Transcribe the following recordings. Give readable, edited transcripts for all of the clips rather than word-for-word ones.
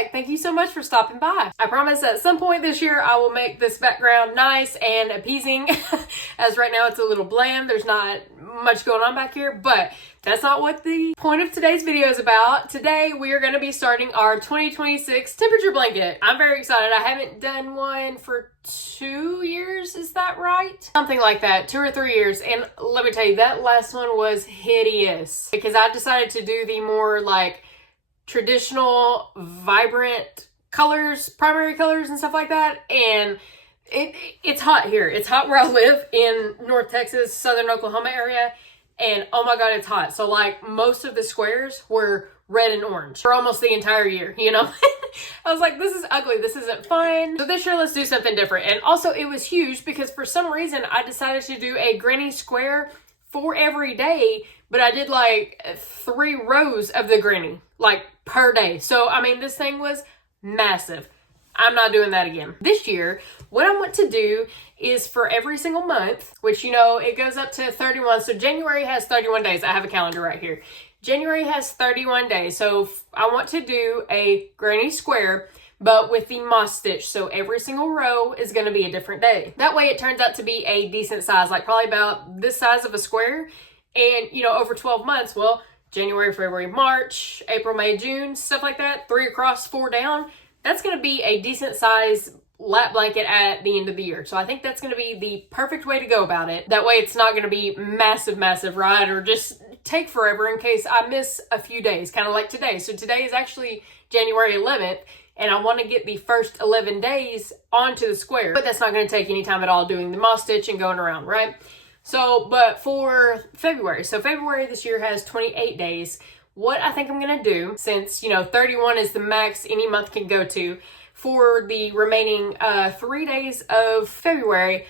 heck, thank you so much for stopping by. I promise at some point this year I will make this background nice and appeasing as right now it's a little bland. There's not much going on back here, but that's not what the point of today's video is about. Today we are going to be starting our 2026 temperature blanket. I'm very excited. I haven't done one for 2 years, is that right? Something like that, 2 or 3 years. And let me tell you, that last one was hideous because I decided to do the more like traditional, vibrant colors, primary colors and stuff like that. And it's hot here. It's hot where I live in North Texas, Southern Oklahoma area. And oh my God, it's hot. So like most of the squares were red and orange for almost the entire year, you know? I was like, this is ugly. This isn't fun. So this year, let's do something different. And also it was huge because for some reason I decided to do a granny square for every day, but I did like 3 rows of the granny, like per day. So, I mean, this thing was massive. I'm not doing that again. This year, what I want to do is for every single month, which, you know, it goes up to 31. So January has 31 days. I have a calendar right here. January has 31 days. So I want to do a granny square, but with the moss stitch. So every single row is going to be a different day. That way it turns out to be a decent size, like probably about this size of a square. And, you know, over 12 months, well, January, February, March, April, May, June, stuff like that, 3 across, 4 down. That's going to be a decent size lap blanket at the end of the year. So I think that's going to be the perfect way to go about it. That way it's not going to be massive, right? Or just take forever in case I miss a few days, kind of like today. So today is actually January 11th. And I want to get the first 11 days onto the square. But that's not going to take any time at all doing the moss stitch and going around, right? So, but for February. So February this year has 28 days. What I think I'm going to do, since, you know, 31 is the max any month can go to, for the remaining 3 days of February,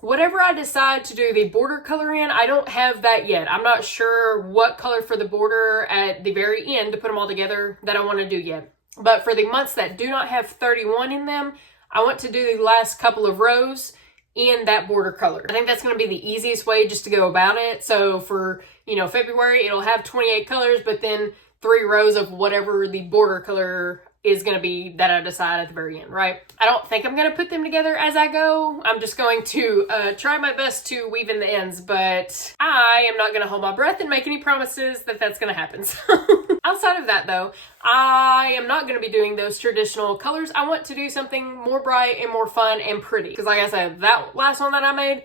whatever I decide to do the border color in, I don't have that yet. I'm not sure what color for the border at the very end to put them all together that I want to do yet. But for the months that do not have 31 in them, I want to do the last couple of rows in that border color. I think that's going to be the easiest way just to go about it. So for, you know, February, it'll have 28 colors, but then 3 rows of whatever the border color is going to be that I decide at the very end, right? I don't think I'm going to put them together as I go. I'm just going to try my best to weave in the ends, but I am not going to hold my breath and make any promises that that's going to happen. So outside of that though, I am not going to be doing those traditional colors. I want to do something more bright and more fun and pretty. Because like I said, that last one that I made,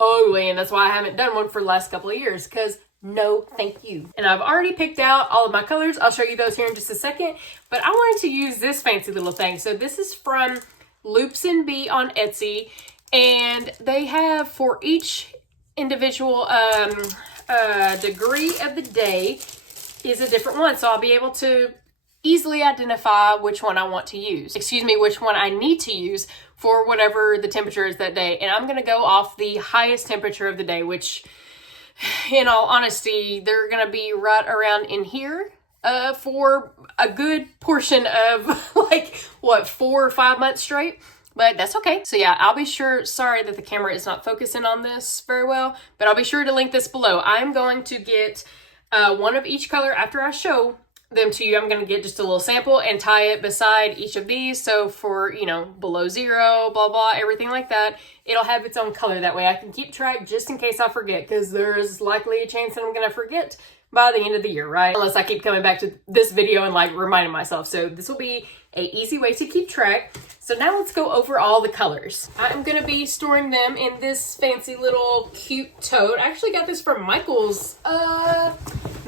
ugly, and that's why I haven't done one for the last couple of years, because no thank you. And I've already picked out all of my colors. I'll show you those here in just a second, but I wanted to use this fancy little thing. So this is from Loops and Bee on Etsy, and they have for each individual degree of the day is a different one. So I'll be able to easily identify which one I want to use. Which one I need to use for whatever the temperature is that day. And I'm going to go off the highest temperature of the day, which in all honesty, they're going to be right around in here for a good portion of like, what, 4 or 5 months straight. But that's okay. So yeah, I'll be sure, sorry that the camera is not focusing on this very well, but I'll be sure to link this below. I'm going to get one of each color after I show them to you. I'm going to get just a little sample and tie it beside each of these. So for, you know, below 0, blah, blah, everything like that, it'll have its own color. That way I can keep track just in case I forget, because there's likely a chance that I'm going to forget by the end of the year, right? Unless I keep coming back to this video and like reminding myself. So this will be an easy way to keep track. So now let's go over all the colors. I'm going to be storing them in this fancy little cute tote. I actually got this from Michael's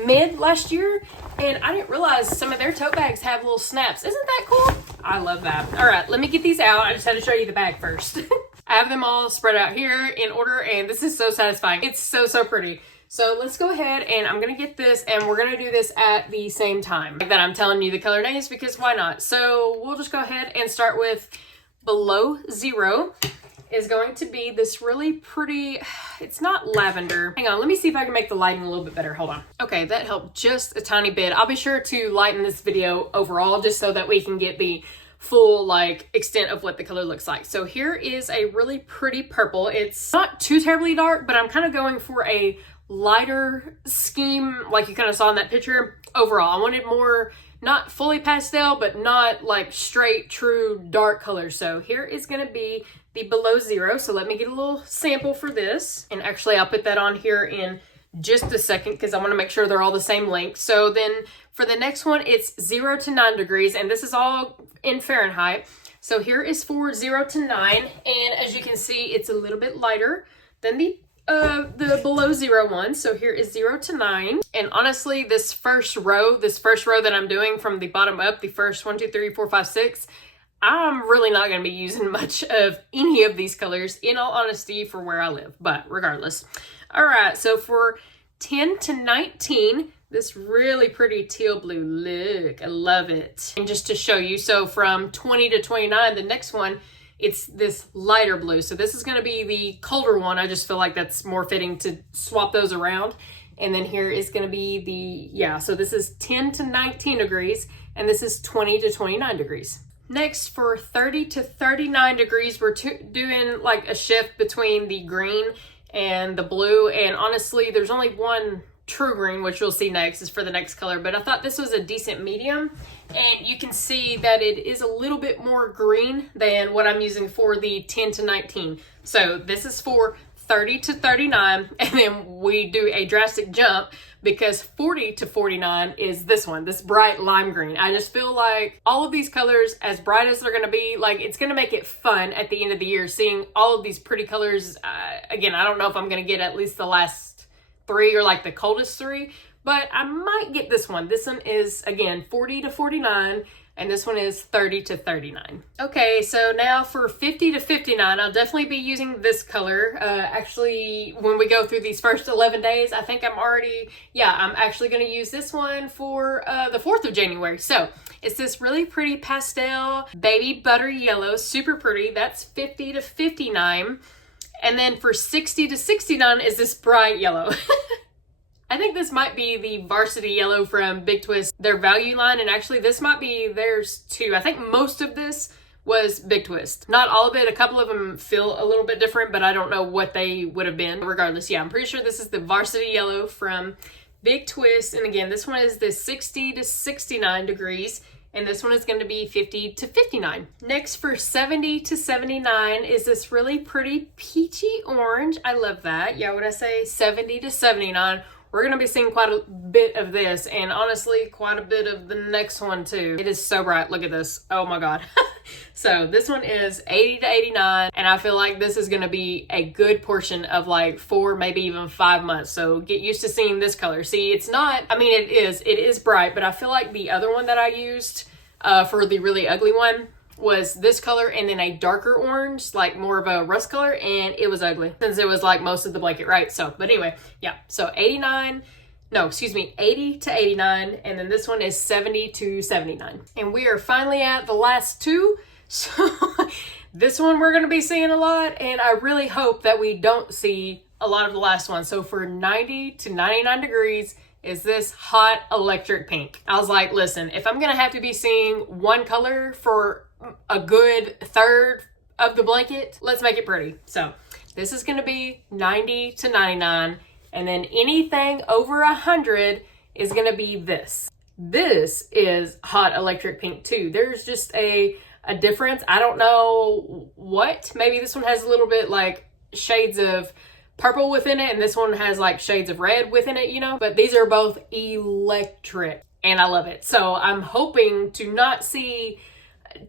mid last year, and I didn't realize some of their tote bags have little snaps. Isn't that cool? I love that. All right, let me get these out. I just had to show you the bag first. I have them all spread out here in order, and this is so satisfying. It's so, so pretty. So let's go ahead and I'm going to get this, and we're going to do this at the same time that I'm telling you the color names, because why not? So we'll just go ahead and start with below 0 is going to be this really pretty, it's not lavender. Hang on, let me see if I can make the lighting a little bit better. Hold on. Okay, that helped just a tiny bit. I'll be sure to lighten this video overall just so that we can get the full like extent of what the color looks like. So here is a really pretty purple. It's not too terribly dark, but I'm kind of going for a lighter scheme like you kind of saw in that picture. Overall, I wanted more not fully pastel, but not like straight, true dark colors. So here is gonna be the below zero. So let me get a little sample for this. And actually I'll put that on here in just a second because I want to make sure they're all the same length. So then for the next one, it's 0 to 9 degrees, and this is all in Fahrenheit. So here is for 0 to 9, and as you can see, it's a little bit lighter than the below zero one. So here is 0 to 9. And honestly, this first row that I'm doing from the bottom up, the first 1, 2, 3, 4, 5, 6, I'm really not going to be using much of any of these colors, in all honesty, for where I live, but regardless. All right, so for 10 to 19, this really pretty teal blue, look, I love it. And just to show you, so from 20 to 29, the next one, it's this lighter blue. So this is gonna be the colder one. I just feel like that's more fitting to swap those around. And then here is gonna be the, yeah, so this is 10 to 19 degrees, and this is 20 to 29 degrees. Next, for 30 to 39 degrees, we're doing like a shift between the green and the blue, and honestly there's only one true green, which you'll see next, is for the next color, but I thought this was a decent medium, and you can see that it is a little bit more green than what I'm using for the 10 to 19. So this is for 30 to 39, and then we do a drastic jump because 40 to 49 is this one, this bright lime green. I just feel like all of these colors, as bright as they're gonna be, like it's gonna make it fun at the end of the year, seeing all of these pretty colors. Again, I don't know if I'm gonna get at least the last 3 or like the coldest 3, but I might get this one. This one is, again, 40 to 49, and this one is 30 to 39. Okay, so now for 50 to 59, I'll definitely be using this color. Actually, when we go through these first 11 days, I think I'm actually gonna use this one for the 4th of January. So it's this really pretty pastel baby butter yellow, super pretty. That's 50 to 59. And then for 60 to 69 is this bright yellow. I think this might be the varsity yellow from Big Twist, their value line, and actually this might be theirs too. I think most of this was Big Twist. Not all of it, a couple of them feel a little bit different, but I don't know what they would have been. Regardless, yeah, I'm pretty sure this is the varsity yellow from Big Twist, and again, this one is the 60 to 69 degrees, and this one is going to be 50 to 59. Next, for 70 to 79 is this really pretty peachy orange. I love that. Yeah, what I say, 70 to 79. We're going to be seeing quite a bit of this, and honestly, quite a bit of the next one too. It is so bright. Look at this. Oh my God. So this one is 80 to 89, and I feel like this is going to be a good portion of like 4, maybe even 5 months. So get used to seeing this color. See, it's not, I mean, it is bright, but I feel like the other one that I used for the really ugly one was this color and then a darker orange, like more of a rust color, and it was ugly since it was like most of the blanket, right? So, but anyway, yeah, so 80 to 89, and then this one is 70 to 79. And we are finally at the last 2. So this one we're gonna be seeing a lot, and I really hope that we don't see a lot of the last one. So for 90 to 99 degrees is this hot electric pink. I was like, listen, if I'm gonna have to be seeing one color for a good third of the blanket, let's make it pretty. So this is gonna be 90 to 99, and then anything over 100 is gonna be this. This is hot electric pink too. There's just a difference. I don't know what. Maybe this one has a little bit like shades of purple within it, and this one has like shades of red within it, you know, but these are both electric, and I love it. So I'm hoping to not see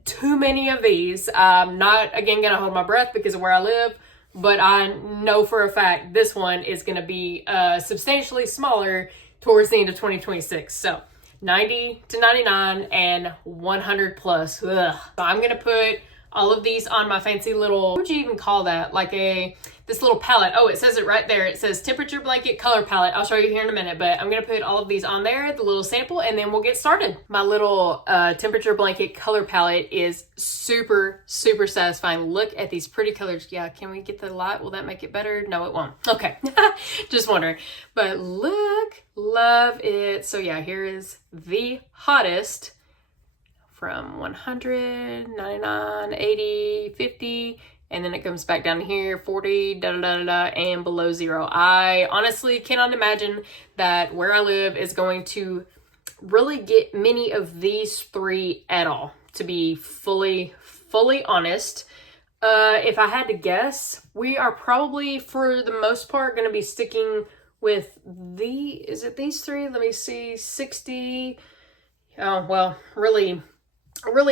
too many of these. I'm not, again, gonna hold my breath because of where I live, but I know for a fact this one is gonna be substantially smaller towards the end of 2026. So 90 to 99 and 100 plus. Ugh. So I'm gonna put all of these on my fancy little, what would you even call that? Like this little palette. Oh, it says it right there. It says temperature blanket color palette. I'll show you here in a minute, but I'm gonna put all of these on there, the little sample, and then we'll get started. My little temperature blanket color palette is super, super satisfying. Look at these pretty colors. Yeah, can we get the light? Will that make it better? No, it won't. Okay, just wondering. But look, love it. So yeah, here is the hottest from 100, 99, 80, 50, and then it comes back down here, 40, and below 0. I honestly cannot imagine that where I live is going to really get many of these three at all, to be fully honest. If I had to guess, we are probably, for the most part, going to be sticking with is it these three? Let me see, 60. Oh, well, really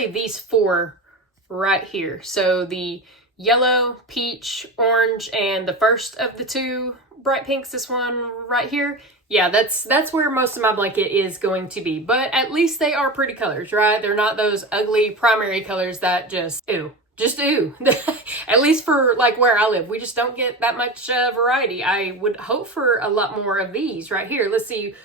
these four right here. So the yellow, peach, orange, and the first of the two bright pinks, this one right here. Yeah, that's where most of my blanket is going to be. But at least they are pretty colors, right? They're not those ugly primary colors that just ooh. At least for like where I live, we just don't get that much variety. I would hope for a lot more of these right here. Let's see.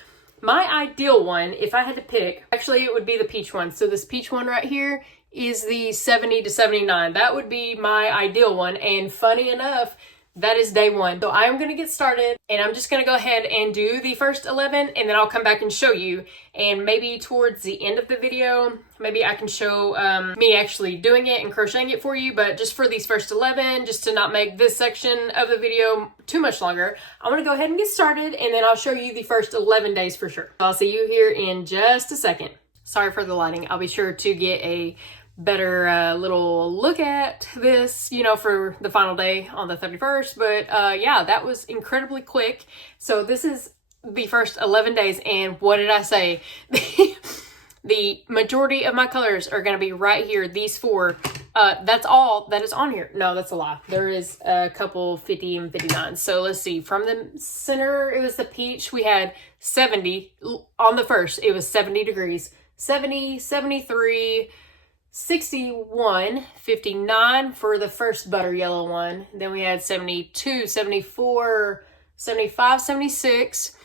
My ideal one, if I had to pick, actually it would be the peach one. So this peach one right here is the 70 to 79. That would be my ideal one. And funny enough, that is day one. So I am going to get started, and I'm just going to go ahead and do the first 11, and then I'll come back and show you. And maybe towards the end of the video, maybe I can show me actually doing it and crocheting it for you. But just for these first 11, just to not make this section of the video too much longer, I'm going to go ahead and get started, and then I'll show you the first 11 days for sure. I'll see you here in just a second. Sorry for the lighting. I'll be sure to get a better little look at this, you know, for the final day on the 31st. But yeah, that was incredibly quick. So this is the first 11 days, and what did I say? The majority of my colors are going to be right here, these four. That's all that is on here. No, that's a lie. There is a couple 50 and 59. So let's see. From the center, it was the peach. We had 70 on the first. It was 70 degrees. 70, 73, 61, 59 for the first butter yellow one. Then we had 72, 74, 75, 76,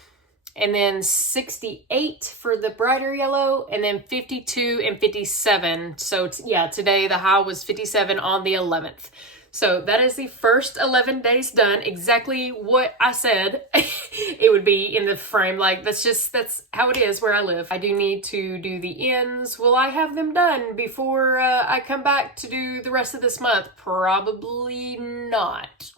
and then 68 for the brighter yellow, and then 52 and 57. So yeah, today the high was 57 on the 11th. So that is the first 11 days done. Exactly what I said it would be in the frame. Like, that's how it is where I live. I do need to do the ends. Will I have them done before I come back to do the rest of this month? Probably not.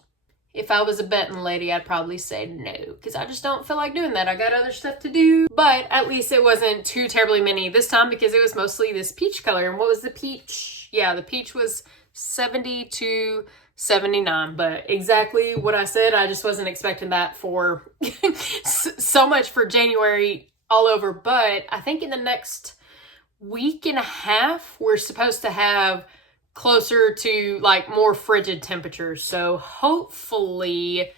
If I was a betting lady, I'd probably say no, because I just don't feel like doing that. I got other stuff to do. But at least it wasn't too terribly many this time, because it was mostly this peach color. And what was the peach? Yeah, the peach was 70 to 79, but exactly what I said. I just wasn't expecting that for so much for January all over. But I think in the next week and a half, we're supposed to have closer to like more frigid temperatures. So hopefully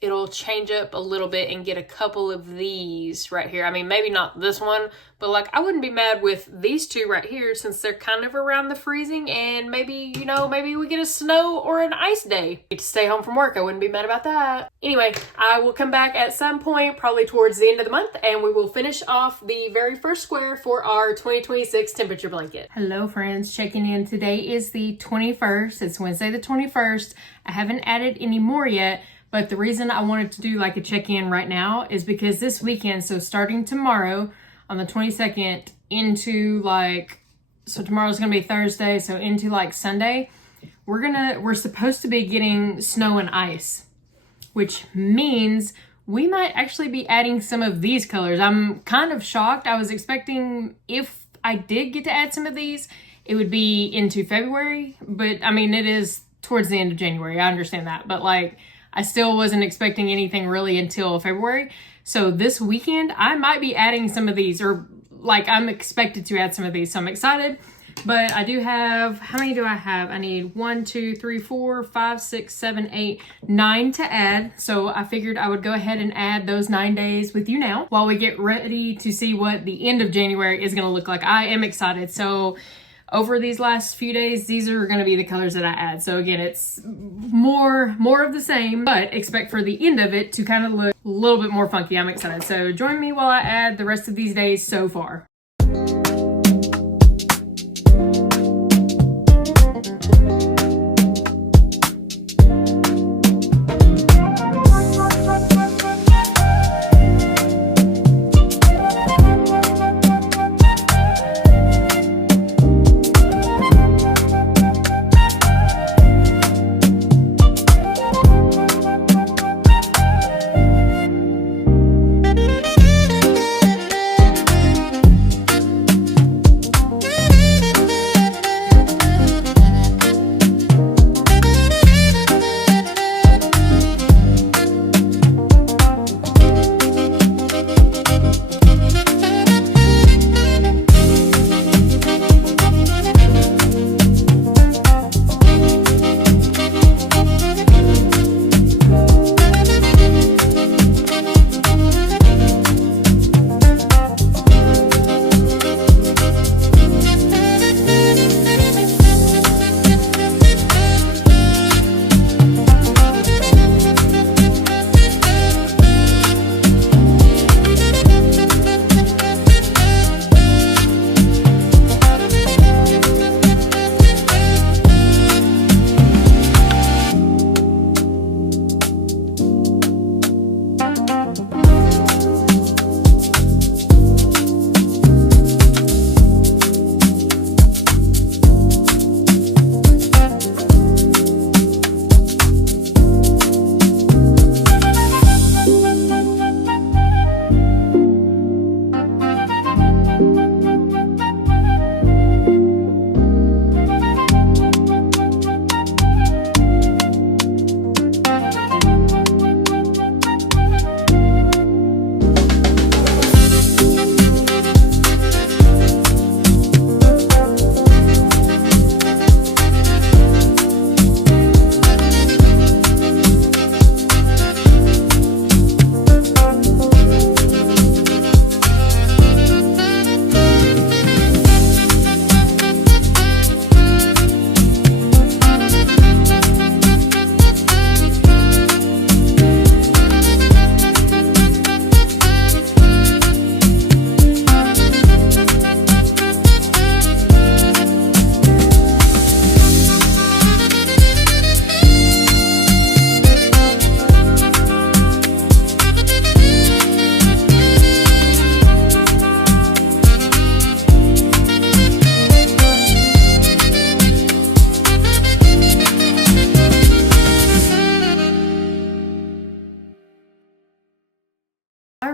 it'll change up a little bit and get a couple of these right here. I mean, maybe not this one, but like I wouldn't be mad with these two right here, since they're kind of around the freezing, and maybe, you know, maybe we get a snow or an ice day. Get to stay home from work. I wouldn't be mad about that. Anyway, I will come back at some point, probably towards the end of the month, and we will finish off the very first square for our 2026 temperature blanket. Hello friends, checking in. Today is the 21st. It's Wednesday the 21st. I haven't added any more yet. But the reason I wanted to do like a check-in right now is because this weekend, so starting tomorrow on the 22nd into like, so tomorrow's gonna be Thursday, so into like Sunday, we're supposed to be getting snow and ice, which means we might actually be adding some of these colors. I'm kind of shocked. I was expecting, if I did get to add some of these, it would be into February, but I mean, it is towards the end of January. I understand that, but like, I still wasn't expecting anything really until February. So this weekend, I might be adding some of these, or like I'm expected to add some of these. So I'm excited, but I do have, how many do I have? I need 1, 2, 3, 4, 5, 6, 7, 8, 9 to add. So I figured I would go ahead and add those 9 days with you now while we get ready to see what the end of January is going to look like. I am excited. So over these last few days, these are going to be the colors that I add. So again, it's more of the same, but expect for the end of it to kind of look a little bit more funky. I'm excited. So join me while I add the rest of these days so far.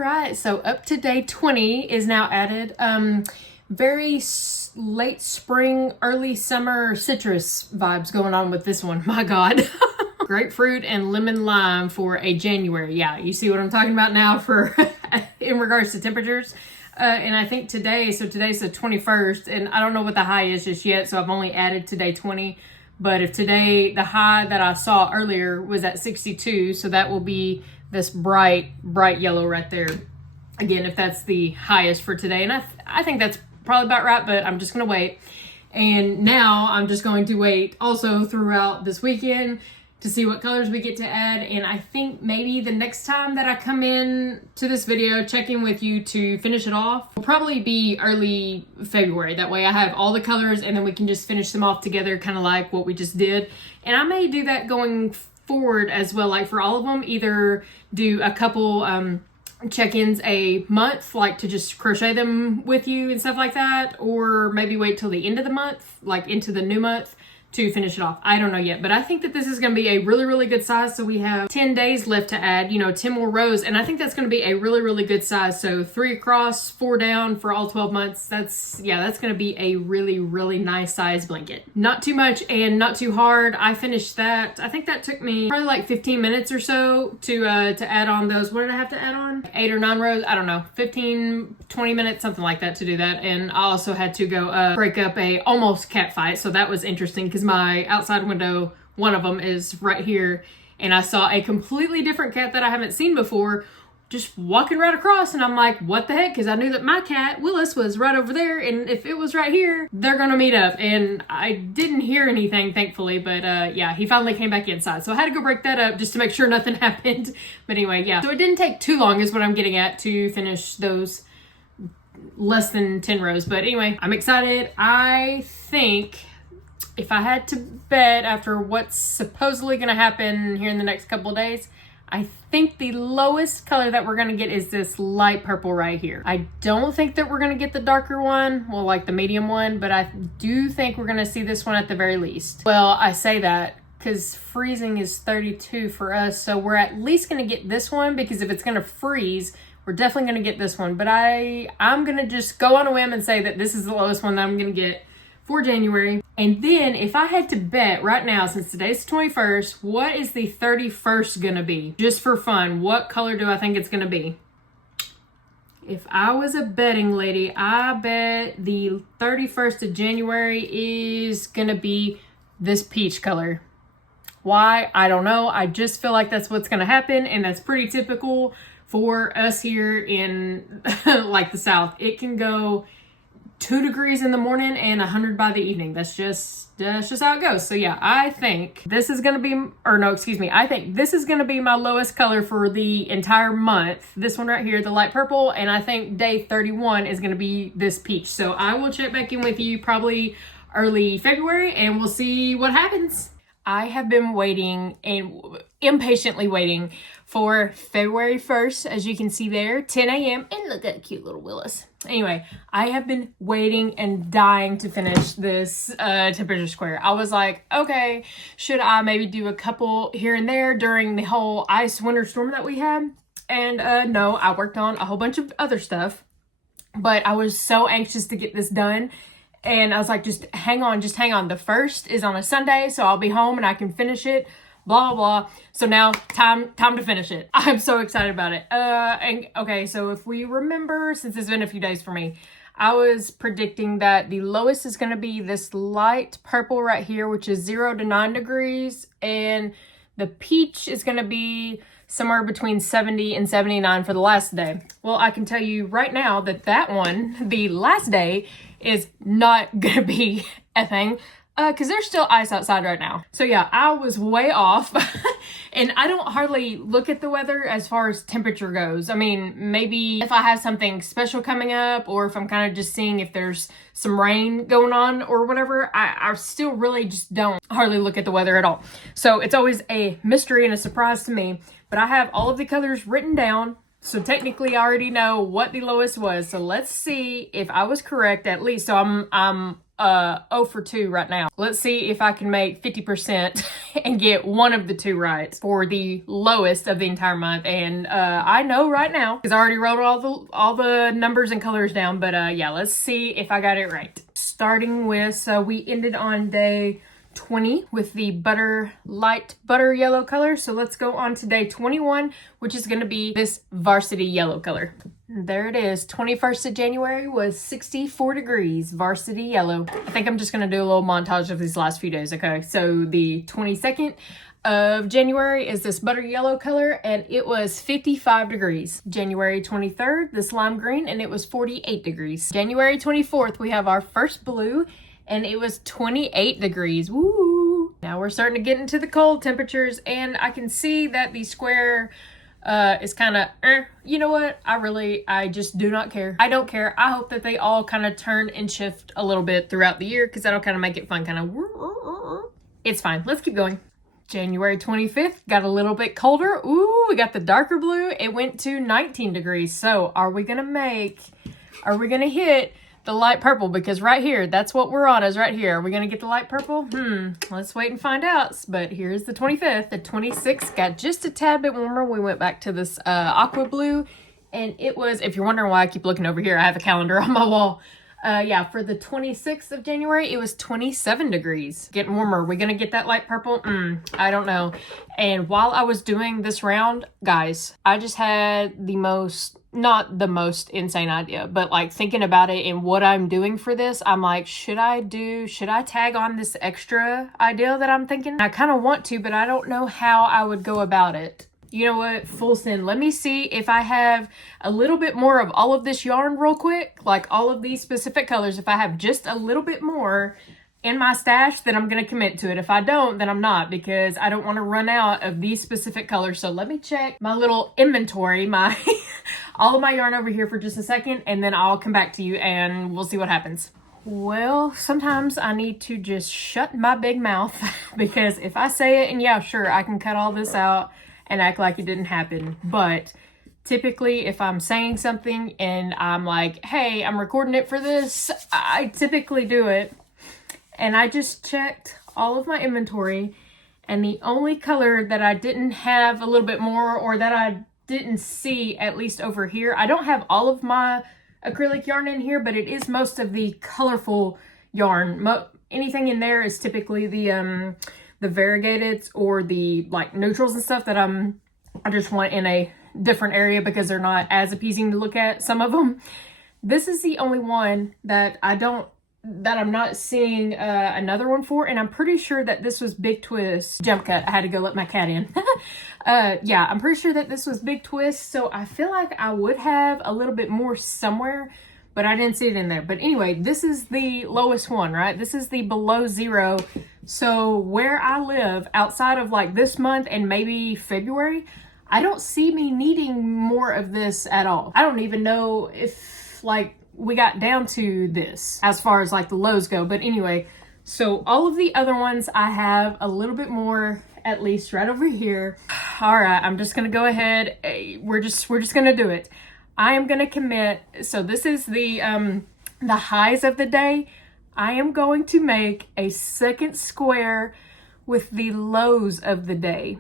right, so up to day 20 is now added. Very late spring, early summer citrus vibes going on with this one. My God. Grapefruit and lemon lime for a January. Yeah, you see what I'm talking about now for in regards to temperatures. And I think today's the 21st, and I don't know what the high is just yet, so I've only added to day 20. But if today, the high that I saw earlier was at 62, so that will be this bright yellow right there. Again, if that's the highest for today. And I think that's probably about right, but I'm just going to wait. And now I'm just going to wait also throughout this weekend to see what colors we get to add. And I think maybe the next time that I come in to this video, check in with you to finish it off, will probably be early February. That way I have all the colors and then we can just finish them off together, kind of like what we just did. And I may do that going forward as well, like for all of them, either do a couple check-ins a month, like to just crochet them with you and stuff like that, or maybe wait till the end of the month, like into the new month, to finish it off. I don't know yet, but I think that this is going to be a really good size. So we have 10 days left to add, 10 more rows, and I think that's going to be a really good size. So 3 across, 4 down for all 12 months. That's going to be a really nice size blanket. Not too much and not too hard. I finished that. I think that took me probably like 15 minutes or so to add on those. What did I have to add on? 8 or 9 rows? I don't know. 15, 20 minutes, something like that to do that. And I also had to go break up a almost cat fight. So that was interesting because my outside window, one of them is right here, and I saw a completely different cat that I haven't seen before just walking right across, and I'm like, what the heck? Because I knew that my cat Willis was right over there, and if it was right here, they're gonna meet up. And I didn't hear anything, thankfully, but yeah, he finally came back inside, so I had to go break that up just to make sure nothing happened. But anyway, yeah, so it didn't take too long is what I'm getting at to finish those less than 10 rows. But anyway, I'm excited. I think if I had to bet after what's supposedly going to happen here in the next couple of days, I think the lowest color that we're going to get is this light purple right here. I don't think that we're going to get the darker one, well, like the medium one, but I do think we're going to see this one at the very least. Well, I say that because freezing is 32 for us, so we're at least going to get this one, because if it's going to freeze, we're definitely going to get this one. But I'm going to just go on a whim and say that this is the lowest one that I'm going to get for January. And then if I had to bet right now, since today's the 21st, what is the 31st gonna be? Just for fun, what color do I think it's gonna be? If I was a betting lady, I bet the 31st of January is gonna be this peach color. Why? I don't know. I just feel like that's what's gonna happen, and that's pretty typical for us here in like the South. It can go 2 degrees in the morning and 100 by the evening. That's just how it goes. So yeah, I think this is gonna be, I think this is gonna be my lowest color for the entire month. This one right here, the light purple, and I think day 31 is gonna be this peach. So I will check back in with you probably early February, and we'll see what happens. I have been waiting and impatiently waiting for February 1st, as you can see there, 10 a.m. And look at that cute little Willis. Anyway, I have been waiting and dying to finish this temperature square. I was like, okay, should I maybe do a couple here and there during the whole ice winter storm that we had? And no, I worked on a whole bunch of other stuff, but I was so anxious to get this done. And I was like, just hang on. The 1st is on a Sunday, so I'll be home and I can finish it. Blah, blah, blah. So now, time to finish it. I'm so excited about it. And okay, so if we remember, since it's been a few days for me, I was predicting that the lowest is going to be this light purple right here, which is 0 to 9 degrees. And the peach is going to be somewhere between 70 and 79 for the last day. Well, I can tell you right now that one, the last day, is not going to be a thing. Because there's still ice outside right now. So yeah, I was way off. And I don't hardly look at the weather as far as temperature goes. I mean, maybe if I have something special coming up, or if I'm kind of just seeing if there's some rain going on or whatever, I still really just don't hardly look at the weather at all. So it's always a mystery and a surprise to me. But I have all of the colors written down. So technically I already know what the lowest was. So let's see if I was correct at least. So I'm 0 for 2 right now. Let's see if I can make 50% and get one of the 2 right for the lowest of the entire month. And I know right now, because I already wrote all the numbers and colors down, but yeah, let's see if I got it right. Starting with, so we ended on day 20 with the light butter yellow color. So let's go on to day 21, which is going to be this varsity yellow color. There it is. 21st of January was 64 degrees, varsity yellow. I think I'm just going to do a little montage of these last few days. Okay, so the 22nd of January is this butter yellow color, and it was 55 degrees. January 23rd, this lime green, and it was 48 degrees. January 24th, we have our first blue, and it was 28 degrees. Woo! Now we're starting to get into the cold temperatures, and I can see that the square is kind of, you know what? I just do not care. I don't care. I hope that they all kind of turn and shift a little bit throughout the year, because that'll kind of make it fun, kind of, it's fine. Let's keep going. January 25th, got a little bit colder. Ooh, we got the darker blue. It went to 19 degrees. So are we going to hit the light purple? Because right here, that's what we're on, is right here. Are we gonna get the light purple? Let's wait and find out. But here's the 25th. The 26th got just a tad bit warmer. We went back to this aqua blue, and it was, if you're wondering why I keep looking over here, I have a calendar on my wall. Yeah, for the 26th of January, it was 27 degrees. Getting warmer. Are we gonna get that light purple? I don't know. And while I was doing this round, guys, I just had not the most insane idea, but like thinking about it and what I'm doing for this, I'm like, should I tag on this extra idea that I'm thinking? I kind of want to, but I don't know how I would go about it. You know what? Full send. Let me see if I have a little bit more of all of this yarn real quick, like all of these specific colors. If I have just a little bit more in my stash, then I'm going to commit to it. If I don't, then I'm not, because I don't want to run out of these specific colors. So let me check my little inventory, all of my yarn over here for just a second, and then I'll come back to you and we'll see what happens. Well, sometimes I need to just shut my big mouth, because if I say it, and yeah, sure, I can cut all this out and act like it didn't happen. But typically, if I'm saying something and I'm like, hey, I'm recording it for this, I typically do it. And I just checked all of my inventory, and the only color that I didn't have a little bit more, or that I didn't see, at least over here, I don't have all of my acrylic yarn in here, but it is most of the colorful yarn. Anything in there is typically the variegateds or the like neutrals and stuff that I just want in a different area, because they're not as appeasing to look at, some of them. This is the only one that I'm not seeing another one for, and I'm pretty sure that this was Big Twist jump cut. I had to go let my cat in. Yeah, I'm pretty sure that this was Big Twist, so I feel like I would have a little bit more somewhere, but I didn't see it in there. But anyway, this is the lowest one, right? This is the below zero. So where I live, outside of like this month and maybe February, I don't see me needing more of this at all. I don't even know if like we got down to this as far as like the lows go. But anyway, so all of the other ones I have a little bit more, at least right over here. All right, I'm just gonna go ahead. We're just gonna do it. I am gonna commit. So this is the highs of the day. I am going to make a second square with the lows of the day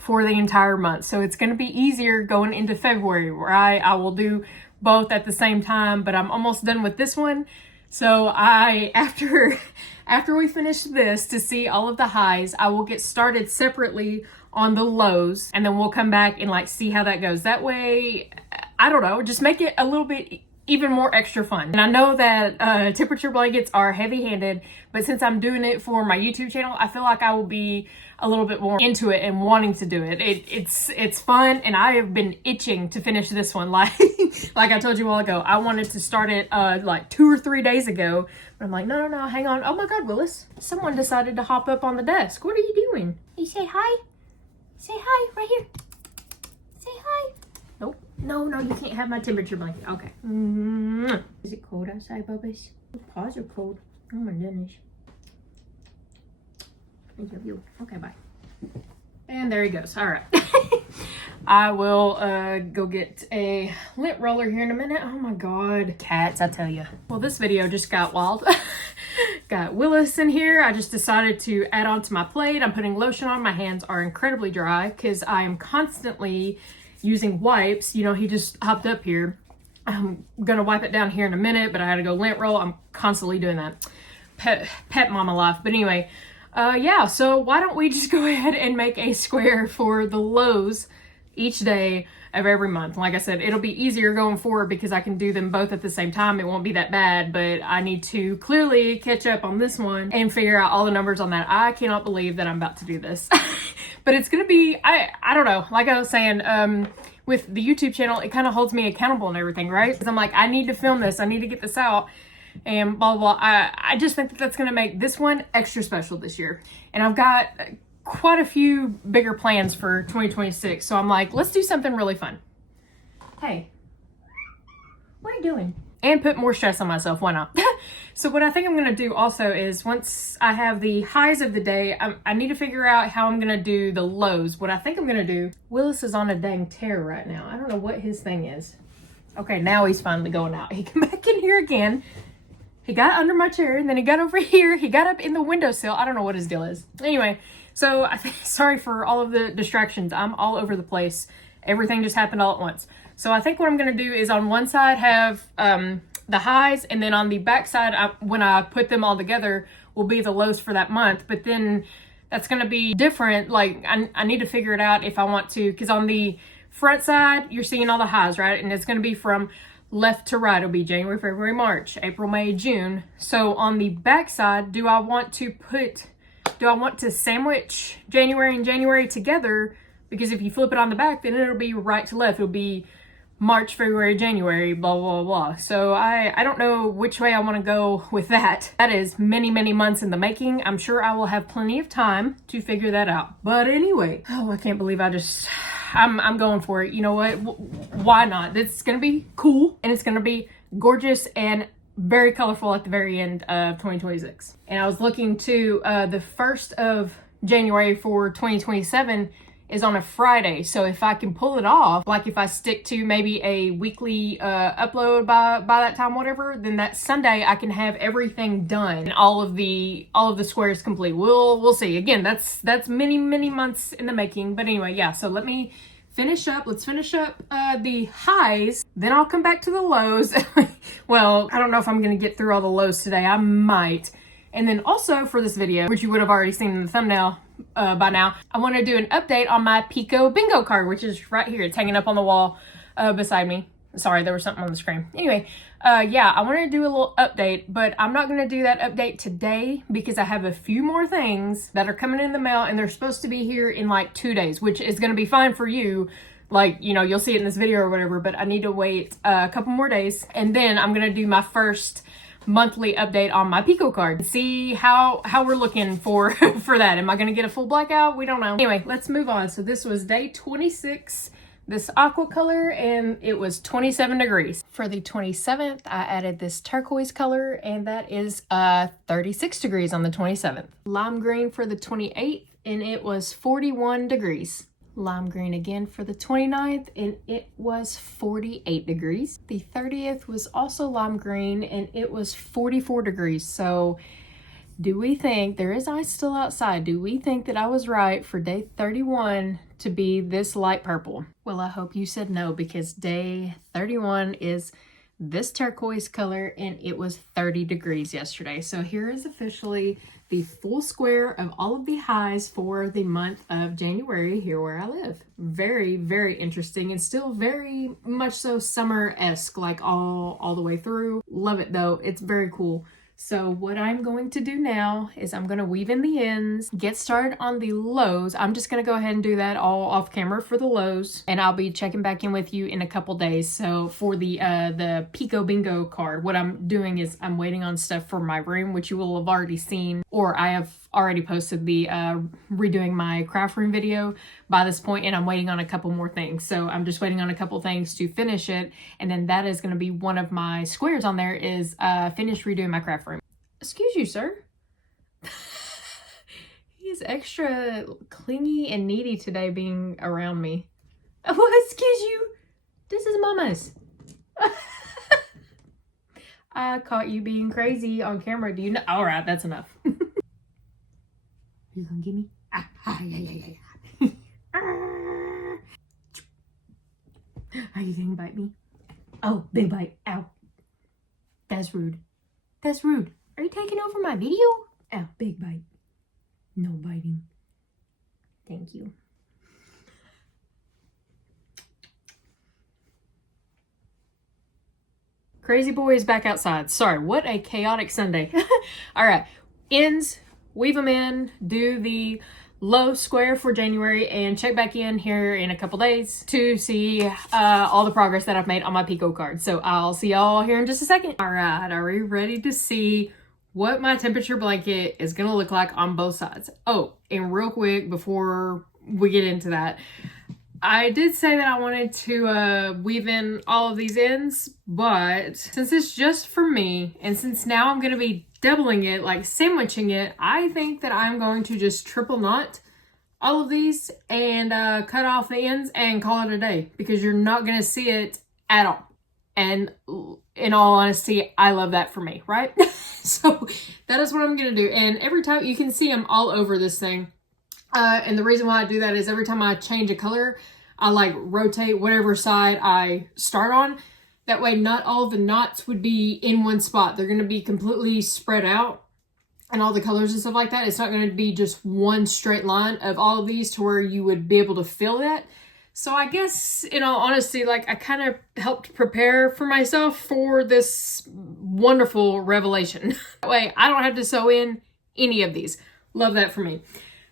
for the entire month. So it's going to be easier going into February, where I will do both at the same time, but I'm almost done with this one. So after we finish this, to see all of the highs, I will get started separately on the lows, and then we'll come back and like see how that goes. That way, I don't know, just make it a little bit even more extra fun. And I know that temperature blankets are heavy-handed, but since I'm doing it for my YouTube channel, I feel like I will be a little bit more into it and wanting to do it. It's fun, and I have been itching to finish this one. Like I told you a while ago, I wanted to start it like 2 or 3 days ago, but I'm like, no, hang on. Oh my God, Willis, someone decided to hop up on the desk. What are you doing? You say hi? Say hi, right here. Say hi. Nope. No, you can't have my temperature blanket. Okay. Is it cold outside, Bubba's? Your paws are cold. Oh my goodness. I love you. Okay, bye. And there he goes. All right. I will go get a lint roller here in a minute. Oh my God, cats, I tell you. Well, this video just got wild. Got Willis in here. I just decided to add on to my plate. I'm putting lotion on. My hands are incredibly dry because I am constantly using wipes. You know, he just hopped up here. I'm gonna wipe it down here in a minute, but I had to go lint roll. I'm constantly doing that. Pet mama life. But anyway, yeah, so why don't we just go ahead and make a square for the lows each day of every month. Like I said, it'll be easier going forward because I can do them both at the same time. It won't be that bad, but I need to clearly catch up on this one and figure out all the numbers on that. I cannot believe that I'm about to do this. But it's gonna be, I don't know, like I was saying, with the YouTube channel, it kind of holds me accountable and everything, right? Because I'm like, I need to film this, I need to get this out, and blah, blah, blah. I just think that that's gonna make this one extra special this year. And I've got quite a few bigger plans for 2026. So I'm like, let's do something really fun. Hey, what are you doing? And put more stress on myself, why not? So what I think I'm gonna do also is once I have the highs of the day, I need to figure out how I'm gonna do the lows. What I think I'm gonna do, Willis is on a dang tear right now. I don't know what his thing is. Okay, now he's finally going out. He came back in here again. He got under my chair and then he got over here. He got up in the windowsill. I don't know what his deal is. Anyway, so I think, sorry for all of the distractions. I'm all over the place. Everything just happened all at once. So I think what I'm going to do is on one side have the highs, and then on the back side, when I put them all together, will be the lows for that month. But then that's going to be different. Like I need to figure it out if I want to, because on the front side, you're seeing all the highs, right? And it's going to be from left to right. It'll be January, February, March, April, May, June. So on the back side, do I want to sandwich January and January together? Because if you flip it on the back, then it'll be right to left. It'll be March, February, January, blah, blah, blah. So I don't know which way I want to go with that. That is many, many months in the making. I'm sure I will have plenty of time to figure that out. But anyway, oh, I can't believe I'm going for it. You know what? Why not? It's going to be cool and it's going to be gorgeous and very colorful at the very end of 2026. And I was looking to the 1st of January for 2027 is on a Friday. So if I can pull it off, like if I stick to maybe a weekly upload by that time, whatever, then that Sunday I can have everything done and all of the squares complete. We'll see. Again, that's many, many months in the making. But anyway, yeah, so let's finish up the highs, then I'll come back to the lows. Well, I don't know if I'm gonna get through all the lows today. I might. And then also for this video, which you would have already seen in the thumbnail by now, I want to do an update on my Pico bingo card, which is right here. It's hanging up on the wall beside me. Sorry, there was something on the screen. Anyway, yeah, I want to do a little update, but I'm not going to do that update today because I have a few more things that are coming in the mail and they're supposed to be here in like 2 days, which is going to be fine for you. Like, you know, you'll see it in this video or whatever, but I need to wait a couple more days. And then I'm going to do my first monthly update on my Pico card. See how we're looking for that. Am I going to get a full blackout? We don't know. Anyway, let's move on. So this was day 26, this aqua color, and it was 27 degrees. For the 27th, I added this turquoise color, and that is 36 degrees on the 27th. Lime green for the 28th, and it was 41 degrees. Lime green again for the 29th, and it was 48 degrees. The 30th was also lime green, and it was 44 degrees. So do we think, there is ice still outside, do we think that I was right for day 31 to be this light purple? Well, I hope you said no, because day 31 is this turquoise color, and it was 30 degrees yesterday. So here is officially the full square of all of the highs for the month of January here where I live. Very, very interesting, and still very much so summer-esque, like all the way through. Love it though. It's very cool. So what I'm going to do now is I'm going to weave in the ends, get started on the lows. I'm just going to go ahead and do that all off camera for the lows, and I'll be checking back in with you in a couple days. So for the Pico bingo card, what I'm doing is I'm waiting on stuff for my room, which you will have already seen, or I have already posted the redoing my craft room video by this point, and I'm waiting on a couple more things. So I'm just waiting on a couple things to finish it, and then that is going to be one of my squares on there is finish redoing my craft room. Excuse you, sir. He is extra clingy and needy today being around me. Oh, excuse you. This is Mama's. I caught you being crazy on camera. Do you know? All right, that's enough. You gonna give me? Are you gonna bite me? Oh, big bite. Ow. That's rude. That's rude. Are you taking over my video? Ow, big bite. No biting. Thank you. Crazy boy is back outside. Sorry, what a chaotic Sunday. All right, ends, weave them in, do the low square for January, and check back in here in a couple days to see all the progress that I've made on my Pico card. So I'll see y'all here in just a second. All right, are we ready to see what my temperature blanket is gonna look like on both sides? Oh, and real quick before we get into that, I did say that I wanted to weave in all of these ends, but since it's just for me, and since now I'm going to be doubling it, like sandwiching it, I think that I'm going to just triple knot all of these and cut off the ends and call it a day, because you're not going to see it at all. And in all honesty, I love that for me, right? So that is what I'm going to do. And every time you can see them all over this thing. And the reason why I do that is every time I change a color, I like rotate whatever side I start on. That way not all the knots would be in one spot. They're going to be completely spread out, and all the colors and stuff like that. It's not going to be just one straight line of all of these to where you would be able to feel that. So I guess, in all honesty, like I kind of helped prepare for myself for this wonderful revelation. That way I don't have to sew in any of these. Love that for me.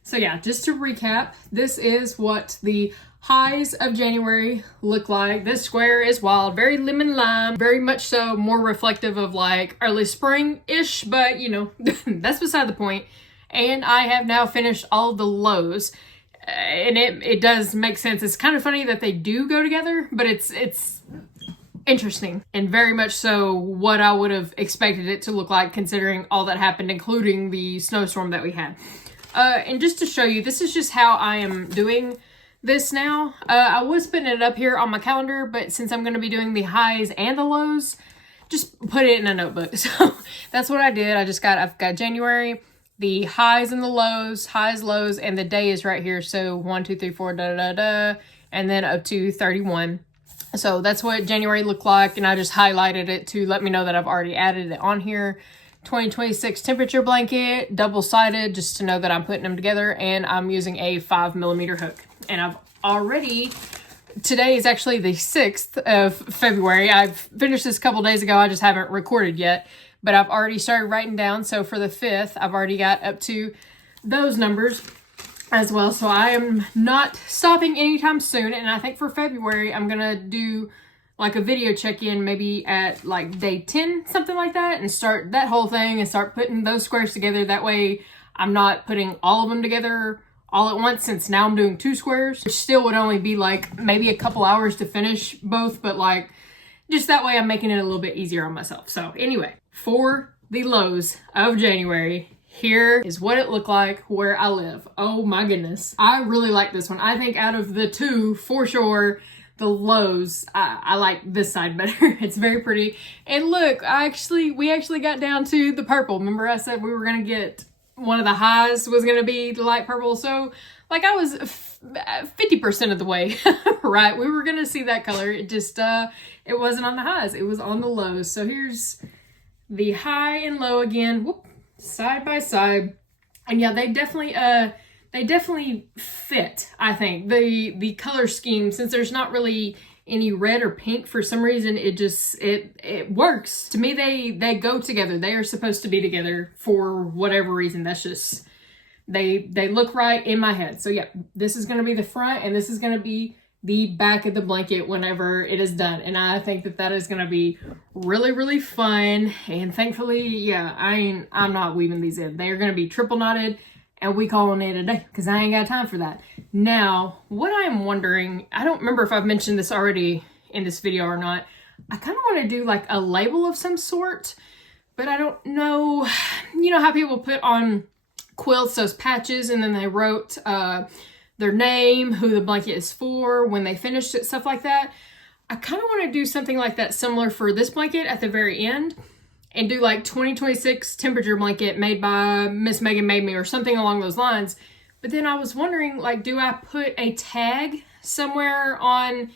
So yeah, just to recap, this is what the highs of January look like. This square is wild, very lemon lime, very much so more reflective of like early spring-ish, but you know, that's beside the point. And I have now finished all the lows, and it does make sense. It's kind of funny that they do go together, but it's interesting and very much so what I would have expected it to look like considering all that happened, including the snowstorm that we had. And just to show you, this is just how I am doing this now. I was putting it up here on my calendar, but since I'm going to be doing the highs and the lows, just put it in a notebook. So that's what I did. I've got January, the highs and the lows, highs, lows, and the day is right here. So 1, 2, 3, 4, da, da, da, da, and then up to 31. So that's what January looked like. And I just highlighted it to let me know that I've already added it on here. 2026 temperature blanket, double-sided, just to know that I'm putting them together, and I'm using a 5mm hook. And I've already, today is actually the 6th of February. I've finished this a couple days ago. I just haven't recorded yet, but I've already started writing down. So for the 5th, I've already got up to those numbers as well. So I am not stopping anytime soon. And I think for February, I'm going to do like a video check-in maybe at like day 10, something like that, and start that whole thing and start putting those squares together. That way I'm not putting all of them together all at once, since now I'm doing 2 squares, which still would only be like maybe a couple hours to finish both, but like just that way I'm making it a little bit easier on myself. So anyway, for the lows of January, here is what it looked like where I live. Oh my goodness. I really like this one. I think out of the 2, for sure, the lows, I like this side better. It's very pretty. And look, we actually got down to the purple. Remember I said we were going to get one of the highs was going to be the light purple. So like I was 50% of the way, right? We were going to see that color. It just, it wasn't on the highs. It was on the lows. So here's the high and low again, whoop, side by side. And yeah, they definitely fit, I think. The color scheme, since there's not really any red or pink for some reason, it works. To me, they go together. They are supposed to be together for whatever reason. That's just, they look right in my head. So yeah, this is going to be the front, and this is going to be the back of the blanket whenever it is done. And I think that is going to be really, really fun. And thankfully, yeah, I'm not weaving these in. They are going to be triple knotted, and we calling it a day because I ain't got time for that. Now, what I'm wondering, I don't remember if I've mentioned this already in this video or not. I kind of want to do like a label of some sort, but I don't know. You know how people put on quilts those patches, and then they wrote their name, who the blanket is for, when they finished it, stuff like that. I kind of want to do something like that similar for this blanket at the very end and do like 2026 temperature blanket made by Miss Megan Made Me or something along those lines. But then I was wondering, like, do I put a tag somewhere on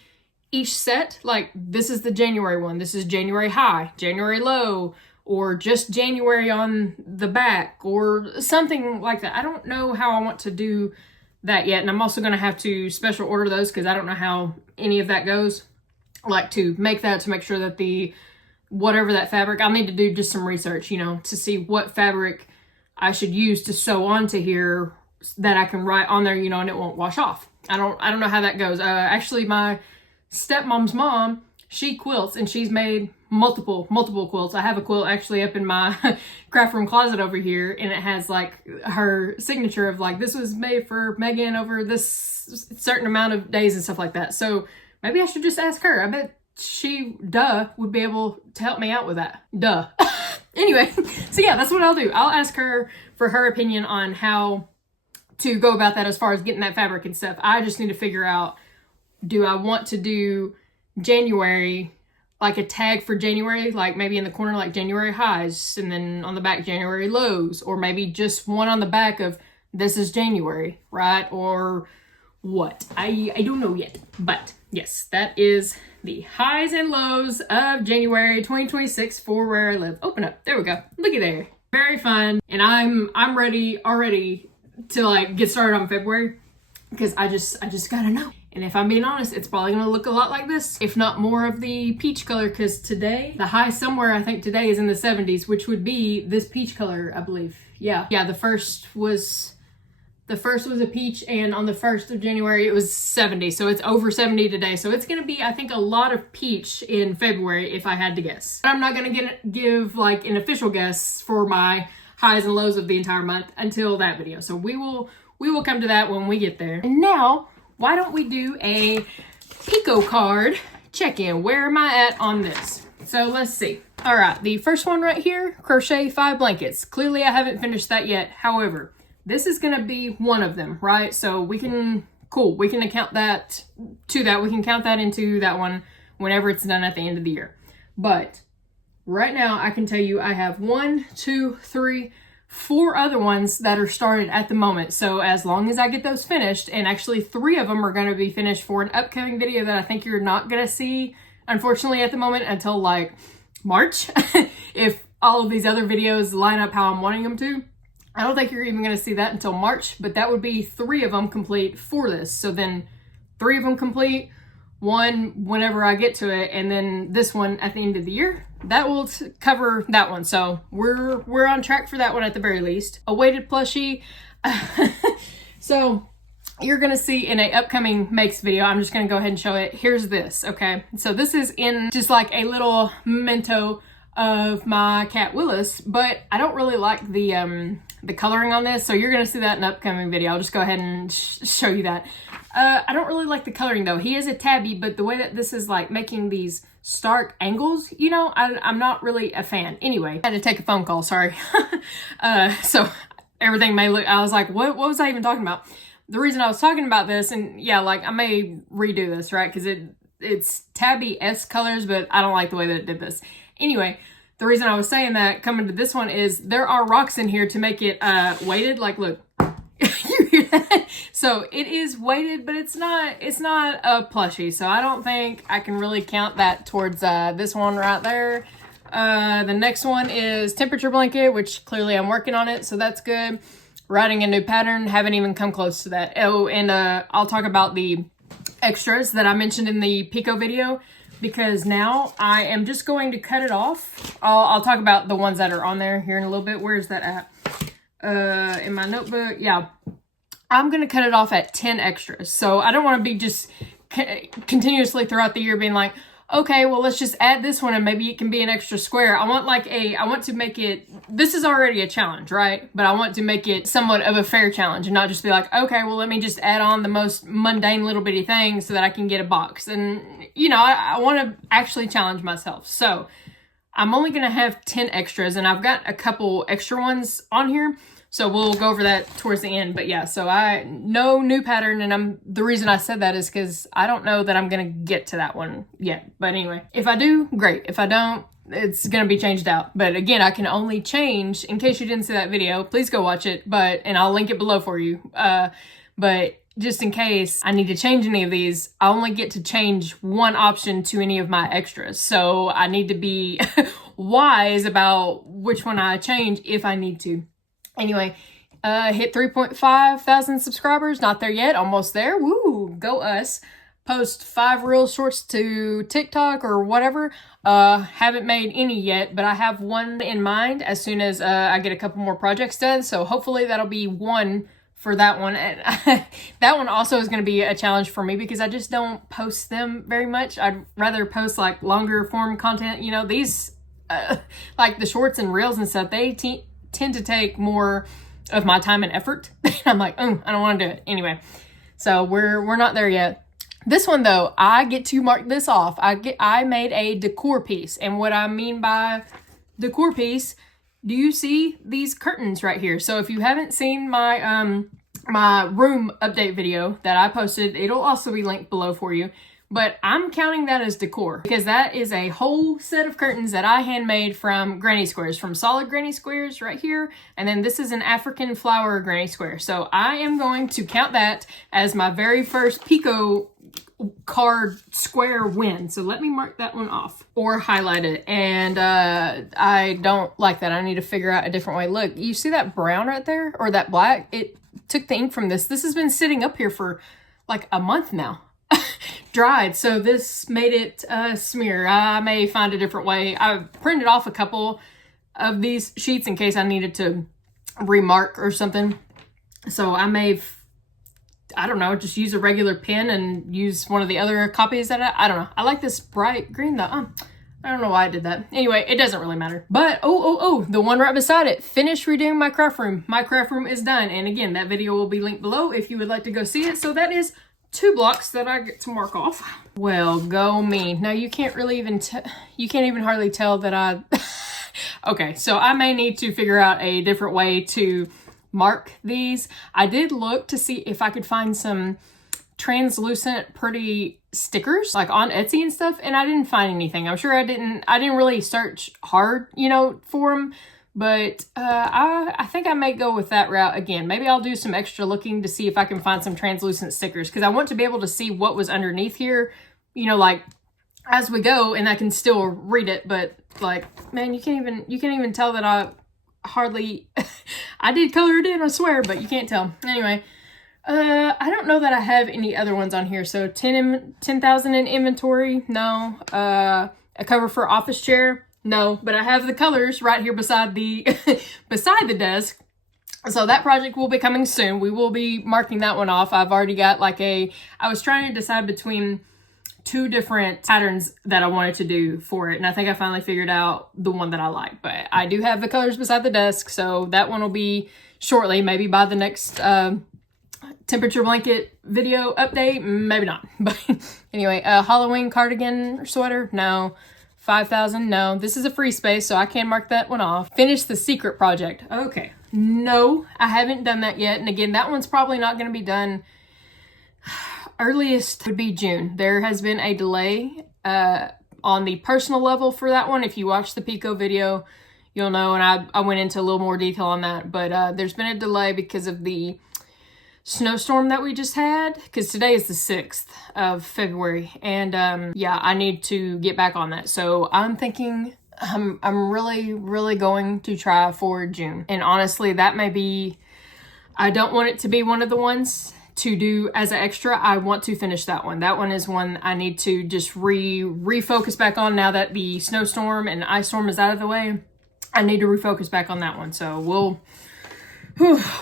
each set? Like, this is the January one, this is January high, January low, or just January on the back, or something like that. I don't know how I want to do that yet, and I'm also going to have to special order those because I don't know how any of that goes. Like, to make that, to make sure that the whatever that fabric, I'll need to do just some research, you know, to see what fabric I should use to sew onto here that I can write on there, you know, and it won't wash off. I don't know how that goes. Actually, my stepmom's mom, she quilts, and she's made multiple quilts. I have a quilt actually up in my craft room closet over here, and it has like her signature of like, this was made for Megan over this certain amount of days and stuff like that. So maybe I should just ask her. I bet she, would be able to help me out with that. Anyway, so yeah, that's what I'll do. I'll ask her for her opinion on how to go about that as far as getting that fabric and stuff. I just need to figure out, do I want to do January, like a tag for January, like maybe in the corner, like January highs, and then on the back, January lows, or maybe just one on the back of this is January, right? Or what? I don't know yet, but yes, that is the highs and lows of January 2026 for where I live. Open up. There we go. Looky there. Very fun. And I'm ready already to like get started on February because I just gotta know. And if I'm being honest, it's probably gonna look a lot like this, if not more of the peach color, because today, the high somewhere, I think today is in the 70s, which would be this peach color, I believe. Yeah, the first was a peach, and on the 1st of January, it was 70. So it's over 70 today. So it's gonna be, I think, a lot of peach in February, if I had to guess. But I'm not gonna give like an official guess for my highs and lows of the entire month until that video. So we will come to that when we get there. And now, why don't we do a Pico card check-in? Where am I at on this? So let's see. All right, the first one right here, crochet 5 blankets. Clearly I haven't finished that yet. However, this is gonna be one of them, right? So we can account that to that. We can count that into that one whenever it's done at the end of the year. But right now I can tell you I have 1, 2, 3, 4 other ones that are started at the moment. So as long as I get those finished, and actually 3 of them are going to be finished for an upcoming video that I think you're not going to see, unfortunately, at the moment until like March. If all of these other videos line up how I'm wanting them to, I don't think you're even going to see that until March, but that would be 3 of them complete for this. So then 3 of them complete, 1 whenever I get to it, and then this one at the end of the year. That will cover that one. So we're on track for that one at the very least. A weighted plushie. So you're going to see in a upcoming makes video, I'm just going to go ahead and show it. Here's this, okay? So this is in just like a little memento of my cat Willis, but I don't really like the coloring on this. So you're going to see that in an upcoming video. I'll just go ahead and show you that. I don't really like the coloring though. He is a tabby, but the way that this is like making these stark angles, you know, I'm not really a fan. Anyway, I had to take a phone call, sorry. So everything may look, I was like, what was I even talking about? The reason I was talking about this, and yeah, like I may redo this, right? Because it's tabby-esque colors, but I don't like the way that it did this. Anyway, the reason I was saying that coming to this one is there are rocks in here to make it weighted. Like, look, you hear that? So it is weighted, but it's not a plushie. So I don't think I can really count that towards this one right there. The next one is temperature blanket, which clearly I'm working on it, so that's good. Writing a new pattern, haven't even come close to that. Oh, and I'll talk about the extras that I mentioned in the Pico video, because now I am just going to cut it off. I'll talk about the ones that are on there here in a little bit. Where's that at? In my notebook. Yeah, I'm going to cut it off at 10 extras. So I don't want to be just continuously throughout the year being like, okay, well, let's just add this one and maybe it can be an extra square. I want to make it, this is already a challenge, right? But I want to make it somewhat of a fair challenge and not just be like, okay, well, let me just add on the most mundane little bitty thing so that I can get a box. And, you know, I want to actually challenge myself. So I'm only going to have 10 extras, and I've got a couple extra ones on here. So we'll go over that towards the end. But yeah, so no new pattern. And the reason I said that is because I don't know that I'm going to get to that one yet. But anyway, if I do, great. If I don't, it's going to be changed out. But again, I can only change, in case you didn't see that video, please go watch it. And I'll link it below for you. But just in case I need to change any of these, I only get to change one option to any of my extras. So I need to be wise about which one I change if I need to. Anyway, hit 3.5 thousand subscribers. Not there yet. Almost there. Woo! Go us. Post 5 reel shorts to TikTok or whatever. Haven't made any yet, but I have one in mind as soon as I get a couple more projects done. So hopefully that'll be one for that one. And that one also is going to be a challenge for me because I just don't post them very much. I'd rather post like longer form content. You know, these like the shorts and reels and stuff, they tend to take more of my time and effort. I'm like, I don't want to do it. Anyway, so we're not there yet. This one though, I get to mark this off. I made a decor piece. And what I mean by decor piece, do you see these curtains right here? So if you haven't seen my my room update video that I posted, it'll also be linked below for you. But I'm counting that as decor because that is a whole set of curtains that I handmade from granny squares, from solid granny squares right here. And then this is an African flower granny square. So I am going to count that as my very first Pico card square win. So let me mark that one off or highlight it. And I don't like that. I need to figure out a different way. Look, you see that brown right there or that black? It took the ink from this. This has been sitting up here for like a month now. Dried, so this made it smear. I may find a different way. I printed off a couple of these sheets in case I needed to remark or something. So I may, I don't know, just use a regular pen and use one of the other copies that I don't know. I like this bright green though. I don't know why I did that. Anyway, it doesn't really matter. But, the one right beside it, finished redoing my craft room. My craft room is done. And again, that video will be linked below if you would like to go see it. So that is 2 blocks that I get to mark off. Well, go me. Now you can't really even you can't even hardly tell that I okay, so I may need to figure out a different way to mark these. I did look to see if I could find some translucent pretty stickers like on Etsy and stuff, and I didn't find anything. I'm sure I didn't really search hard, for them. But I think I may go with that route again. Maybe I'll do some extra looking to see if I can find some translucent stickers because I want to be able to see what was underneath here, like as we go, and I can still read it. But like, man, you can't even tell that I hardly I did color it in, I swear, but you can't tell. Anyway, I don't know that I have any other ones on here. So 10,000 in inventory, no. A cover for office chair. No, but I have the colors right here beside the beside the desk. So that project will be coming soon. We will be marking that one off. I've already got I was trying to decide between 2 different patterns that I wanted to do for it. And I think I finally figured out the one that I like. But I do have the colors beside the desk. So that one will be shortly, maybe by the next temperature blanket video update. Maybe not. But anyway, Halloween cardigan or sweater. No. 5,000, no. This is a free space, so I can mark that one off. Finish the secret project. Okay. No, I haven't done that yet. And again, that one's probably not going to be done. Earliest would be June. There has been a delay on the personal level for that one. If you watch the Pico video, you'll know. And I went into a little more detail on that. But there's been a delay because of the snowstorm that we just had, because today is the 6th of February, and yeah, I need to get back on that. So I'm thinking I'm really going to try for June. And honestly, that may be, I don't want it to be one of the ones to do as an extra. I want to finish that one. That one is one I need to just refocus back on now that the snowstorm and ice storm is out of the way. I need to refocus back on that one. So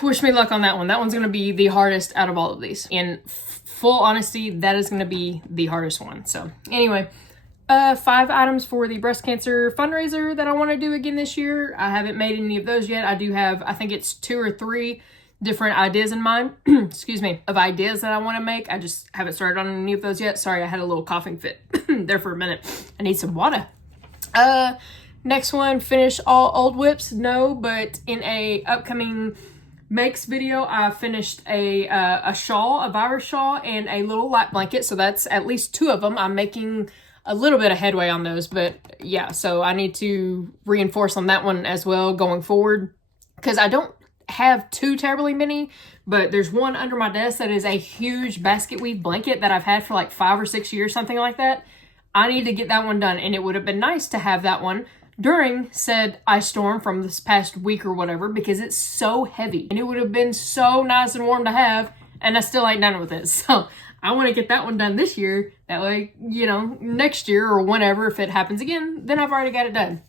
wish me luck on that one. That one's going to be the hardest out of all of these. In full honesty, that is going to be the hardest one. So anyway, 5 items for the breast cancer fundraiser that I want to do again this year. I haven't made any of those yet. I do have, I think it's 2 or 3 different ideas in mind, excuse me, of ideas that I want to make. I just haven't started on any of those yet. Sorry, I had a little coughing fit there for a minute. I need some water. Next one, finish all old whips. No, but in a upcoming makes video, I finished a shawl, a virus shawl, and a little lap blanket. So that's at least 2 of them. I'm making a little bit of headway on those, but yeah, so I need to reinforce on that one as well going forward, because I don't have too terribly many, but there's one under my desk that is a huge basket weave blanket that I've had for like 5 or 6 years, something like that. I need to get that one done, and it would have been nice to have that one during said ice storm from this past week or whatever, because it's so heavy and it would have been so nice and warm to have, and I still ain't done with it. So I want to get that one done this year. That way, you know, next year or whenever, if it happens again, then I've already got it done.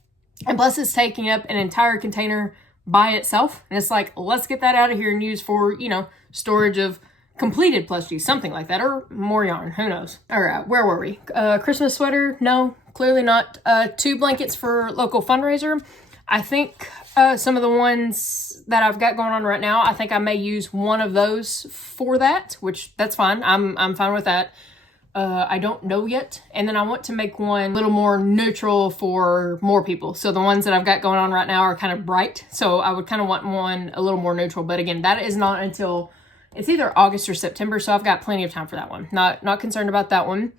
And plus it's taking up an entire container by itself. And it's like, let's get that out of here and use for, you know, storage of completed plushies, something like that, or more yarn, who knows. All right, where were we? Christmas sweater? No, clearly not. 2 blankets for local fundraiser. I think some of the ones that I've got going on right now, I think I may use one of those for that, which that's fine. I'm fine with that. I don't know yet. And then I want to make one a little more neutral for more people. So the ones that I've got going on right now are kind of bright. So I would kind of want one a little more neutral. But again, that is not until, it's either August or September. So I've got plenty of time for that one. Not concerned about that one.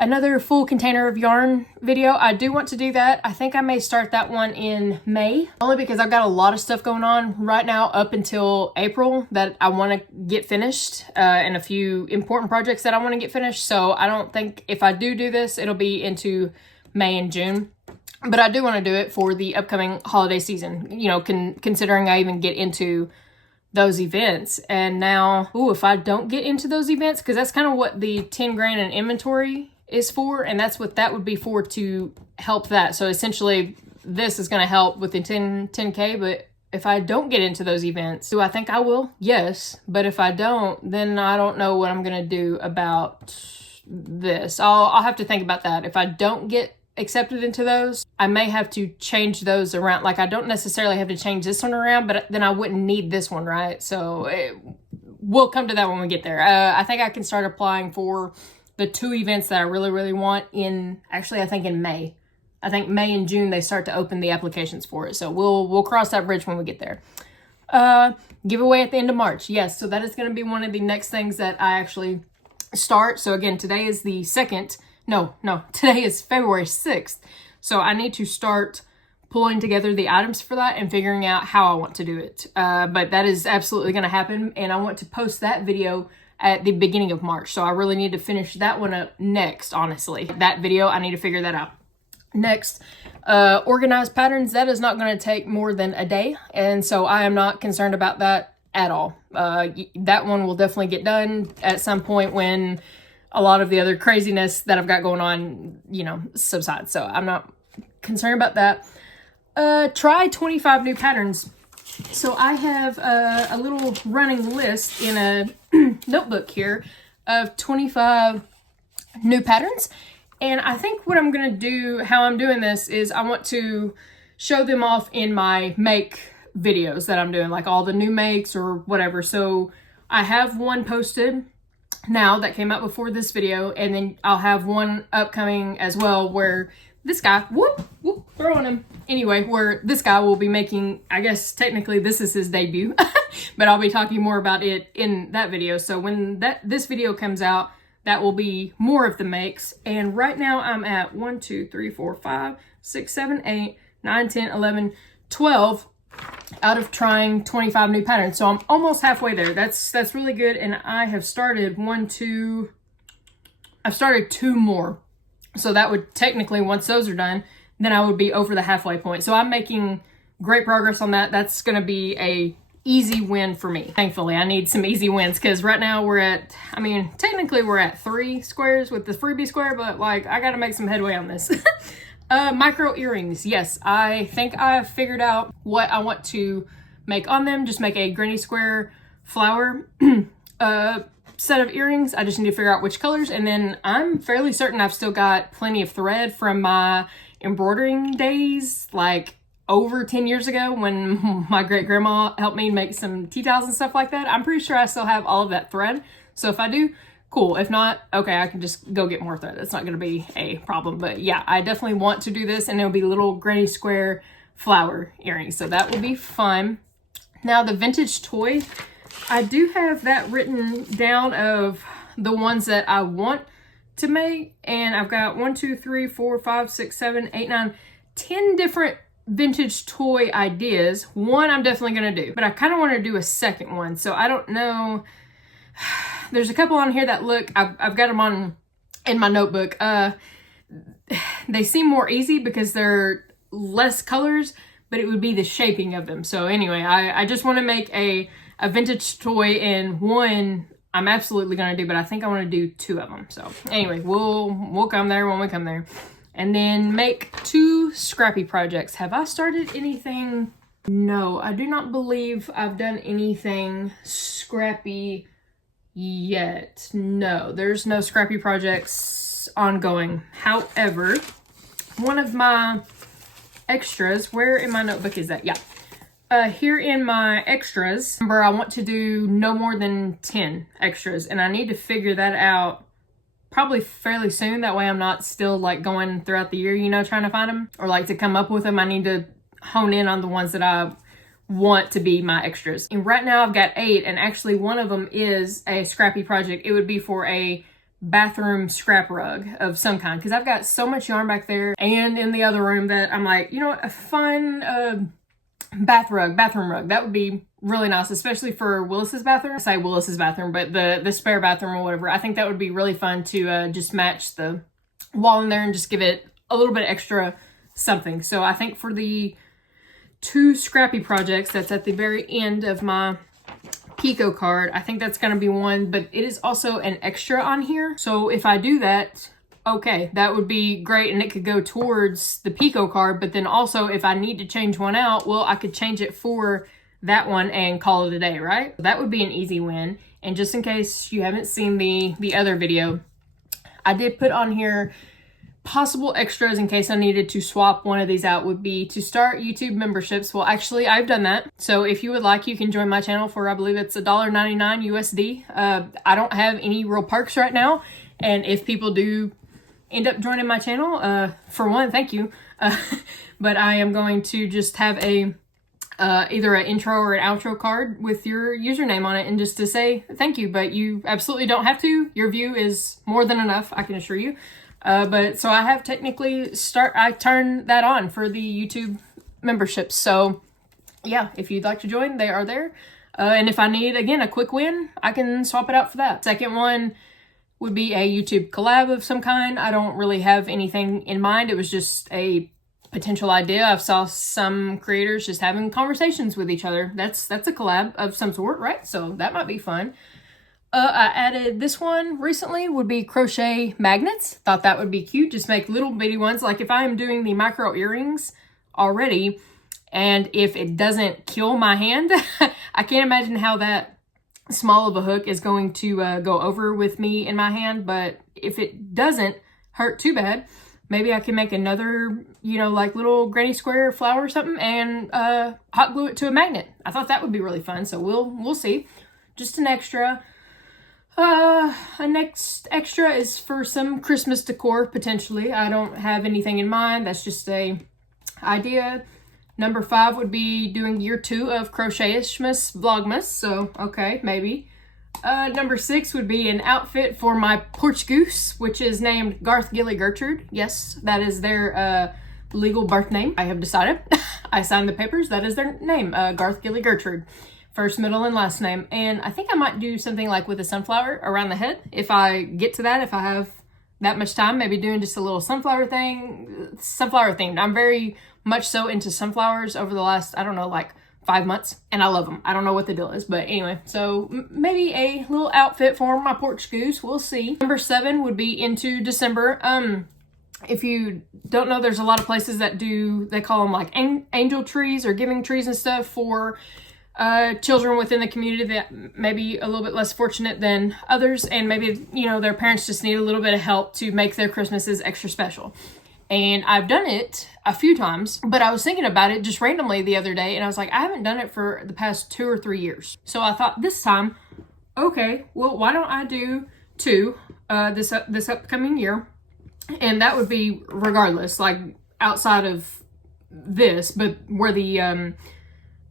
Another full container of yarn video. I do want to do that. I think I may start that one in May, only because I've got a lot of stuff going on right now up until April that I want to get finished, and a few important projects that I want to get finished. So I don't think if I do this, it'll be into May and June. But I do want to do it for the upcoming holiday season, you know, considering I even get into those events. And now, if I don't get into those events, because that's kind of what the 10 grand in inventory is for, and that's what that would be for, to help that. So essentially this is going to help with the 10K, but if I don't get into those events, do I think I will? Yes. But if I don't, then I don't know what I'm going to do about this. I'll have to think about that. If I don't get accepted into those, I may have to change those around. Like, I don't necessarily have to change this one around, but then I wouldn't need this one, right? So we'll come to that when we get there. I think I can start applying for the 2 events that I really, really want in, actually, I think in May. I think May and June, they start to open the applications for it. So we'll cross that bridge when we get there. Giveaway at the end of March. Yes, so that is going to be one of the next things that I actually start. So again, today is the 2nd. No, today is February 6th. So I need to start pulling together the items for that and figuring out how I want to do it. But that is absolutely going to happen. And I want to post that video at the beginning of March. So I really need to finish that one up next, honestly. That video, I need to figure that out. Next, organized patterns. That is not going to take more than a day. And so I am not concerned about that at all. That one will definitely get done at some point when a lot of the other craziness that I've got going on, you know, subsides. So I'm not concerned about that. Try 25 new patterns. So I have a little running list in a notebook here of 25 new patterns. And I think what I'm going to do, how I'm doing this, is I want to show them off in my make videos that I'm doing, like all the new makes or whatever. So I have one posted now that came out before this video, and then I'll have one upcoming as well where this guy, throwing him. Anyway, where this guy will be making, I guess technically this is his debut, but I'll be talking more about it in that video. So when this video comes out, that will be more of the makes. And right now I'm at 1, 2, 3, 4, 5, 6, 7, 8, 9, 10, 11, 12 out of trying 25 new patterns. So I'm almost halfway there. That's really good. And I have started I've started 2 more. So that would technically, once those are done, then I would be over the halfway point. So I'm making great progress on that. That's going to be a easy win for me. Thankfully, I need some easy wins, because right now we're at, I mean, technically we're at 3 squares with the freebie square, but like I got to make some headway on this. Micro earrings. Yes, I think I've figured out what I want to make on them. Just make a granny square flower set of earrings. I just need to figure out which colors, and then I'm fairly certain I've still got plenty of thread from my embroidering days, like over 10 years ago when my great grandma helped me make some tea towels and stuff like that. I'm pretty sure I still have all of that thread. So if I do, cool. If not, okay, I can just go get more thread. That's not going to be a problem. But yeah, I definitely want to do this, and it'll be little granny square flower earrings. So that will be fun. Now the vintage toy, I do have that written down of the ones that I want to make, and I've got 1, 2, 3, 4, 5, 6, 7, 8, 9, 10 different vintage toy ideas. One I'm definitely gonna do, but I kind of want to do a second one, so I don't know. There's a couple on here that look, I've got them on in my notebook. They seem more easy because they're less colors, but it would be the shaping of them. So anyway, I just want to make a vintage toy, and one I'm absolutely going to do, but I think I want to do 2 of them. So anyway, we'll come there when we come there. And then make 2 scrappy projects. Have I started anything? No, I do not believe I've done anything scrappy yet. No, there's no scrappy projects ongoing. However, one of my extras, where in my notebook is that? Yeah. Here in my extras, remember I want to do no more than 10 extras, and I need to figure that out probably fairly soon. That way I'm not still like going throughout the year, you know, trying to find them or like to come up with them. I need to hone in on the ones that I want to be my extras. And right now I've got 8, and actually one of them is a scrappy project. It would be for a bathroom scrap rug of some kind, because I've got so much yarn back there and in the other room that I'm like, you know what, a fun bathroom rug, that would be really nice, especially for Willis's bathroom. I say Willis's bathroom, but the spare bathroom or whatever. I think that would be really fun to just match the wall in there and just give it a little bit extra something. So I think for the 2 scrappy projects, that's at the very end of my Pico card, I think that's going to be one, but it is also an extra on here. So if I do that, okay, that would be great, and it could go towards the Pico card. But then also if I need to change one out, well, I could change it for that one and call it a day, right? That would be an easy win. And just in case you haven't seen the other video, I did put on here possible extras in case I needed to swap one of these out, would be to start YouTube memberships. Well, actually, I've done that. So if you would like, you can join my channel for, I believe it's $1.99 USD. I don't have any real perks right now. And if people do end up joining my channel, for one, thank you. But I am going to just have a either an intro or an outro card with your username on it, and just to say thank you. But you absolutely don't have to. Your view is more than enough, I can assure you. But so I have technically I turned that on for the YouTube memberships. So yeah, if you'd like to join, they are there. And if I need, again, a quick win, I can swap it out for that. Second one would be a YouTube collab of some kind. I don't really have anything in mind. It was just a potential idea. I've saw some creators just having conversations with each other. That's a collab of some sort, right? So that might be fun. I added this one recently, would be crochet magnets. Thought that would be cute. Just make little bitty ones. Like if I am doing the micro earrings already, and if it doesn't kill my hand, I can't imagine how that small of a hook is going to go over with me in my hand. But if it doesn't hurt too bad, maybe I can make another, you know, like little granny square flower or something, and hot glue it to a magnet. I thought that would be really fun. So we'll see. Just an extra. A next extra is for some Christmas decor, potentially. I don't have anything in mind. That's just a idea. Number 5 would be doing year 2 of Crochet-ishmas Vlogmas. So, okay, maybe. Number 6 would be an outfit for my Portugoose, which is named Garth Gilly Gertrude. Yes, that is their legal birth name. I have decided. I signed the papers. That is their name, Garth Gilly Gertrude. First, middle, and last name. And I think I might do something like with a sunflower around the head. If I get to that, if I have that much time, maybe doing just a little sunflower thing. Sunflower themed. I'm very much so into sunflowers over the last, I don't know, like 5 months. And I love them. I don't know what the deal is. But anyway, so maybe a little outfit for my Portugoose. We'll see. Number 7 would be into December. If you don't know, there's a lot of places that do, they call them like angel trees or giving trees and stuff for children within the community that may be a little bit less fortunate than others, and maybe, you know, their parents just need a little bit of help to make their Christmases extra special. And I've done it a few times, but I was thinking about it just randomly the other day, and I was like, I haven't done it for the past 2 or 3 years. So I thought this time, okay, well, why don't I do 2 this upcoming year? And that would be regardless, like outside of this, but where the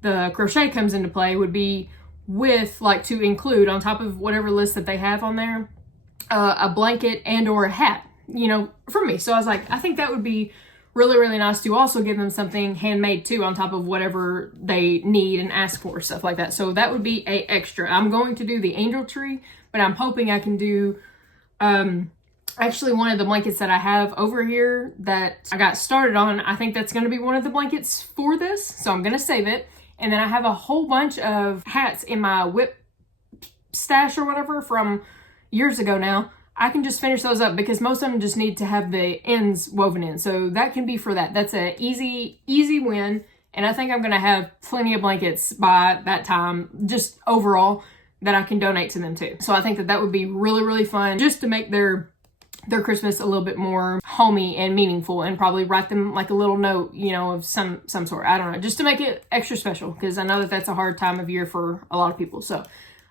the crochet comes into play would be with, like, to include on top of whatever list that they have on there, a blanket and or a hat, you know, from me. So I was like, I think that would be really, really nice to also give them something handmade too on top of whatever they need and ask for, stuff like that. So that would be a extra. I'm going to do the angel tree, but I'm hoping I can do actually one of the blankets that I have over here that I got started on. I think that's going to be one of the blankets for this, so I'm going to save it. And then I have a whole bunch of hats in my whip stash or whatever from years ago now. I can just finish those up because most of them just need to have the ends woven in. So that can be for that. That's an easy win. And I think I'm going to have plenty of blankets by that time, just overall, that I can donate to them too. So I think that that would be really, really fun just to make their Christmas a little bit more homey and meaningful, and probably write them like a little note, you know, of some sort. I don't know, just to make it extra special, because I know that that's a hard time of year for a lot of people. So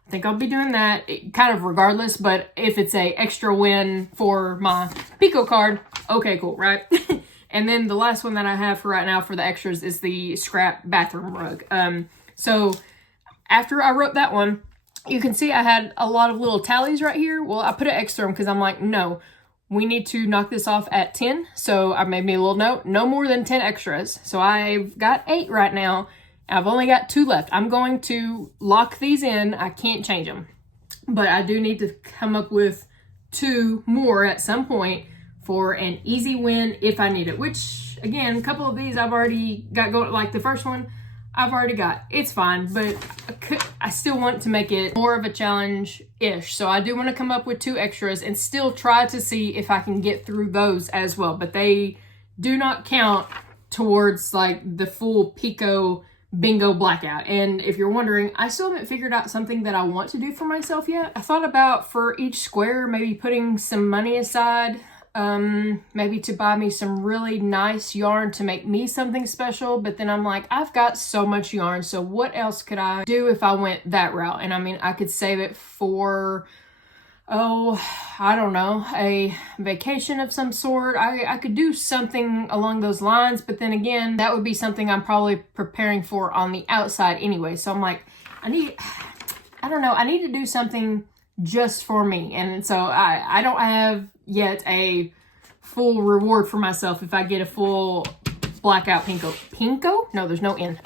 I think I'll be doing that kind of regardless, but if it's a extra win for my Pico card, okay, cool, right? And then the last one that I have for right now for the extras is the scrap bathroom rug. So after I wrote that one, you can see I had a lot of little tallies right here. Well, I put an X through them because I'm like, no, we need to knock this off at 10. So I made me a little note, no more than 10 extras. So I've got 8 right now. I've only got 2 left. I'm going to lock these in. I can't change them. But I do need to come up with 2 more at some point for an easy win if I need it. Which, again, a couple of these I've already got going. Like the first one, I've already got. It's fine, but I still want to make it more of a challenge-ish. So I do want to come up with 2 extras and still try to see if I can get through those as well. But they do not count towards like the full Pico bingo blackout. And if you're wondering, I still haven't figured out something that I want to do for myself yet. I thought about for each square maybe putting some money aside, maybe to buy me some really nice yarn to make me something special. But then I'm like, I've got so much yarn, so what else could I do if I went that route? And I mean, I could save it for, oh, I don't know, a vacation of some sort. I could do something along those lines, but then again, that would be something I'm probably preparing for on the outside anyway. So I'm like, I need to do something just for me. And so I don't have yet a full reward for myself if I get a full blackout Pico? No, there's no N.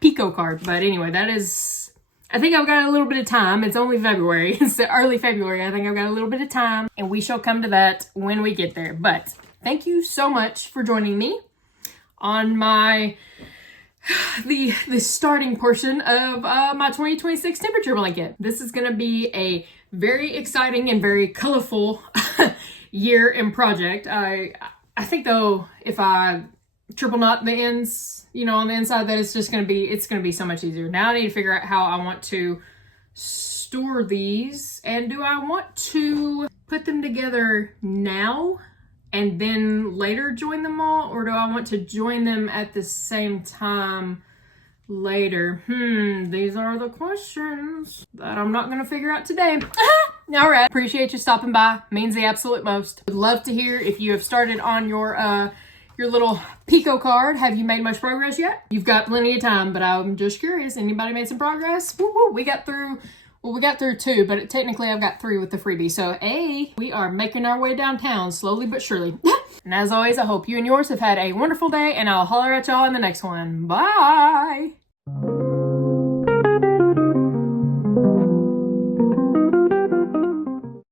Pico card. But anyway, that is, I think I've got a little bit of time. It's only February. It's early February. I think I've got a little bit of time, and we shall come to that when we get there. But thank you so much for joining me on my the starting portion of my 2026 temperature blanket. This is going to be a very exciting and very colorful year and project. I think though, if I triple knot the ends, you know, on the inside, that it's going to be so much easier. Now I need to figure out how I want to store these, and do I want to put them together now and then later join them all, or do I want to join them at the same time later? These are the questions that I'm not going to figure out today. All right. Appreciate you stopping by. Means the absolute most. Would love to hear if you have started on your little Pico card. Have you made much progress yet? You've got plenty of time, but I'm just curious. Anybody made some progress? Woo-woo. We got through 2, but technically I've got 3 with the freebie. So, hey, we are making our way downtown slowly but surely. And as always, I hope you and yours have had a wonderful day, and I'll holler at y'all in the next one. Bye!